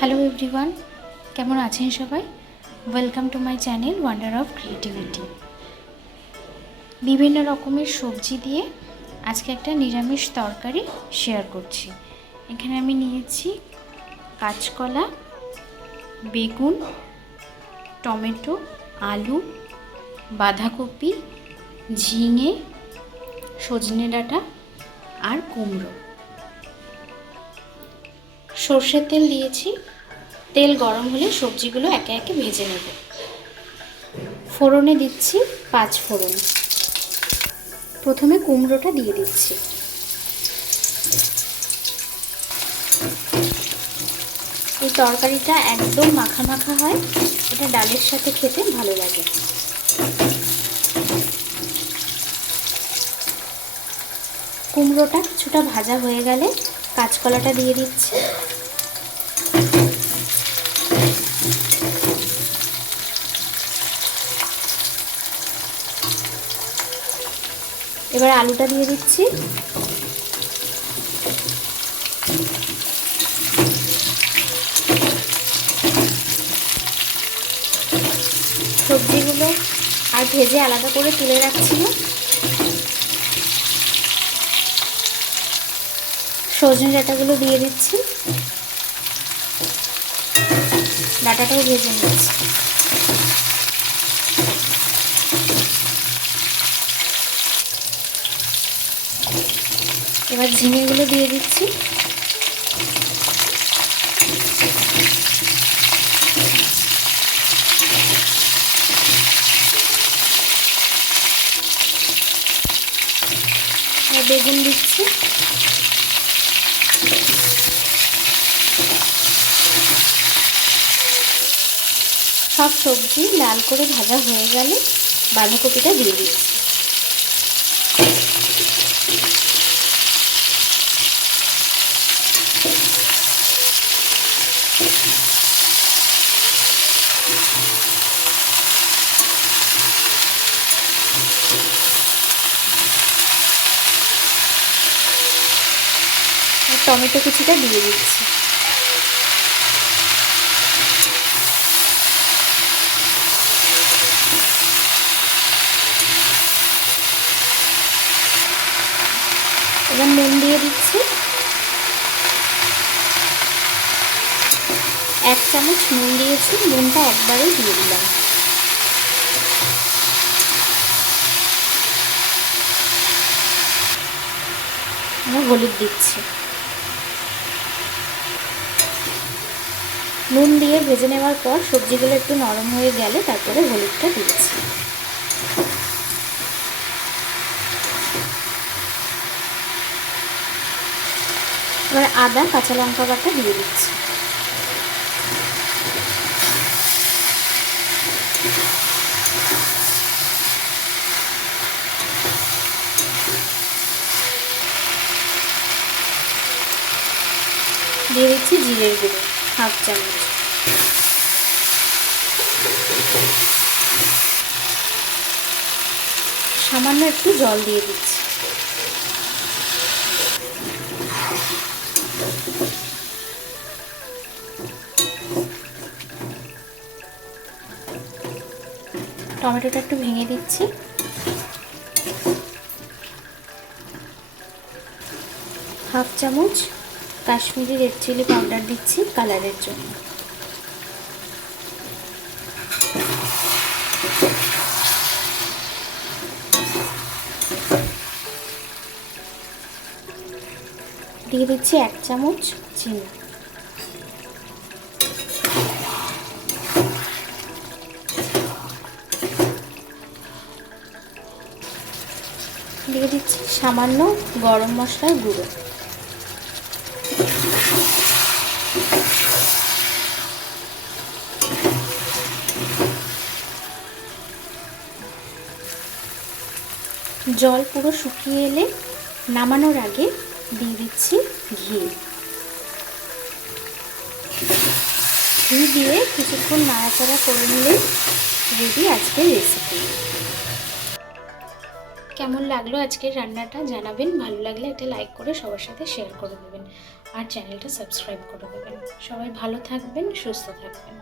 Hello everyone কেমন আছেন সবাই? Welcome to my channel wonder of creativity বিভিন্ন রকমের সবজি দিয়ে আজকে একটা নিরামিষ তরকারি শেয়ার করছি। এখানে আমি নিয়েছি কাঁচকলা, বেগুন, টমেটো, আলু, বাঁধাকপি, ঝিঙে, সজনে ডাঁটা আর কুমড়ো। সর্ষের তেল দিয়েছি। তেল গরম হলে সবজিগুলো একে একে ভেজে নেব। ফোড়নে দিচ্ছি পাঁচ ফোড়ন। প্রথমে কুমড়োটা দিয়ে দিচ্ছি। এই তরকারিটা একদম মাখা মাখা হয়। এটা ডালের সাথে খেতে ভালো লাগে। কুমড়োটা কিছুটা ভাজা হয়ে গেলে কাঁচকলাটা দিয়ে দিচ্ছি। এবার আলুটা দিয়ে দিচ্ছি। সবজিগুলো আর ভেজে আলাদা করে তুলে রাখছি। সজনে ডাঁটাগুলো দিয়ে দিচ্ছি। ডাটাটাও ভেজে নিচ্ছি। এবার ঝিঙেগুলো দিয়ে দিচ্ছি। বেগুন দিচ্ছি। সব সবজি লাল করে ভাজা হয়ে গেলে বাঁধাকপিটা দিয়ে দিচ্ছি। টমেটো কুচিটা দিয়ে দিচ্ছি। এবার নুন দিয়ে দিচ্ছি। এক চামচ নুন দিয়েছি, নুনটা একবারেই দিয়ে দিলাম। হলুদ দিচ্ছি। নুন দিয়ে ভেজে নেওয়ার পর সবজিগুলো একটু নরম হয়ে গেলে তারপরে হলুদটা দিয়েছি। এবার আদা, কাঁচা লঙ্কা বাটা দিয়ে দিচ্ছি। দিয়ে দিচ্ছি জিরের গুঁড়ো। হাফ চামচ। সামান্য একটু জল দিয়ে দিচ্ছি। টমেটোটা একটু ভেঙে দিচ্ছি। হাফ চামচ কাশ্মীরি রেড চিলি পাউডার দিচ্ছি কালারের জন্য। দিয়ে দিচ্ছি এক চামচ চিনি। দিয়ে দিচ্ছি সামান্য গরম মশলার গুঁড়ো। জল পুরো শুকিয়ে এলে নামানোর আগে দিয়ে দিচ্ছি ঘি। ঘি দিয়ে কিছুক্ষণ নাড়াচাড়া করে নিলে রেডি আজকের রেসিপি কেমন লাগল আজকের রান্নাটা জানাবেন, ভালো লাগলে একটা লাইক করে সবার সাথে শেয়ার করে দেবেন, আর চ্যানেলটা সাবস্ক্রাইব করে দেবেন। সবাই ভালো থাকবেন, সুস্থ থাকবেন।